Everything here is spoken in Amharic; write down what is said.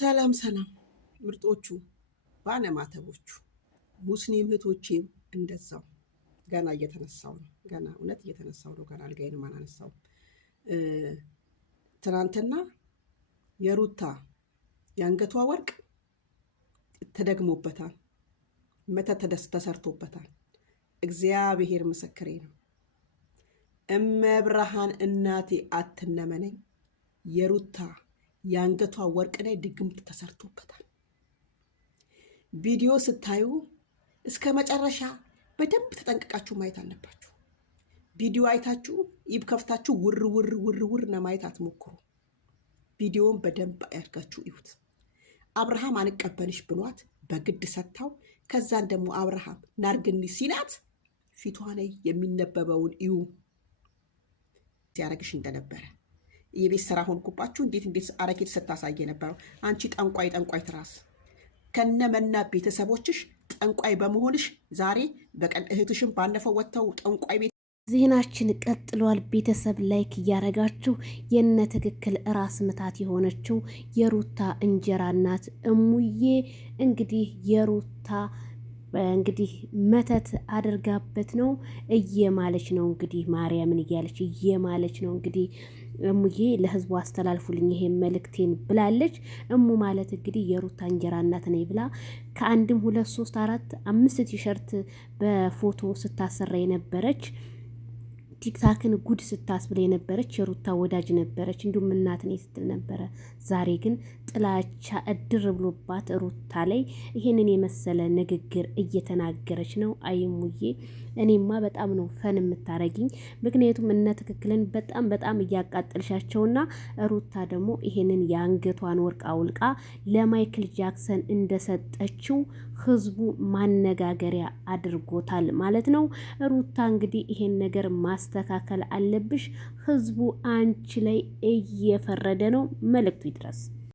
ሰላም ሰላም ምርጦቹ ባለማተቦቹ ሙስሊም እህቶቼም እንደዛው ገና እየተነሳው ነው። ገና እውነት እየተነሳው ነው። ገና አልጋዬንም አላነሳውም። ትናንትና የሩታ የአንገቷ ወርቅ ተደግሞበታል። መተት ተሰርቶበታል። እግዚአብሔር ምስክሬ ነው። እመብርሃን እናቴ አትነመነኝ። የሩታ የአንገቷ ወርቅ ላይ ድግምት ተሰርቶበታል። ቪዲዮ ስታዩ እስከ መጨረሻ በደንብ ተጠንቅቃችሁ ማየት አለባችሁ። ቪዲዮ አይታችሁ ይብ ከፍታችሁ ውር ውር ውር ውር ለማየት አትሞክሩ። ቪዲዮውን በደንብ አያርጋችሁ ይሁት። አብርሃም አንቀበልሽ ብሏት በግድ ሰጥታው፣ ከዛን ደግሞ አብርሃም ናርግኒ ሲላት ፊቷ ላይ የሚነበበውን እዩ ሲያረግሽ እንደነበረ የቤት ስራ ሆንኩባችሁ። እንዴት አረኬት ስታሳየ ነበረው። አንቺ ጠንቋይ ትራስ ከነመና ቤተሰቦችሽ ጠንቋይ በመሆንሽ ዛሬ በቀን እህትሽም ባለፈው ወጥተው ጠንቋይ ቤት። ዜናችን ቀጥሏል። ቤተሰብ ላይክ እያረጋችሁ የነ ትክክል ራስ ምታት የሆነችው የሩታ እንጀራ እናት እሙዬ እንግዲህ የሩታ እንግዲህ መተት አድርጋበት ነው እየማለች ነው። እንግዲህ ማርያምን እያለች እየማለች ነው። እንግዲህ እሙዬ ለህዝቡ አስተላልፉልኝ ይሄን መልእክቴን ብላለች። እሙ ማለት እንግዲህ የሩታ እንጀራ እናት ነኝ ብላ ከአንድም 2 3 4 5 ቲሸርት በፎቶ ስታሰራ የነበረች ቲክታክን ጉድ ስታስብል የነበረች የሩታ ወዳጅ ነበረች። እንዲሁም እናት ነኝ ስትል ነበረ። ዛሬ ግን ጥላቻ እድር ብሎባት ሩታ ላይ ይሄንን የመሰለ ንግግር እየተናገረች ነው። አይሙዬ እኔማ በጣም ነው ፈን የምታረጊኝ። ምክንያቱም እነ ትክክልን በጣም እያቃጠልሻቸውና ሩታ ደግሞ ይሄንን የአንገቷን ወርቅ አውልቃ ለማይክል ጃክሰን እንደሰጠችው ህዝቡ ማነጋገሪያ አድርጎታል ማለት ነው። ሩታ እንግዲህ ይሄን ነገር ማስተካከል አለብሽ። ህዝቡ አንቺ ላይ እየፈረደ ነው። መልእክቱ ይድረስ።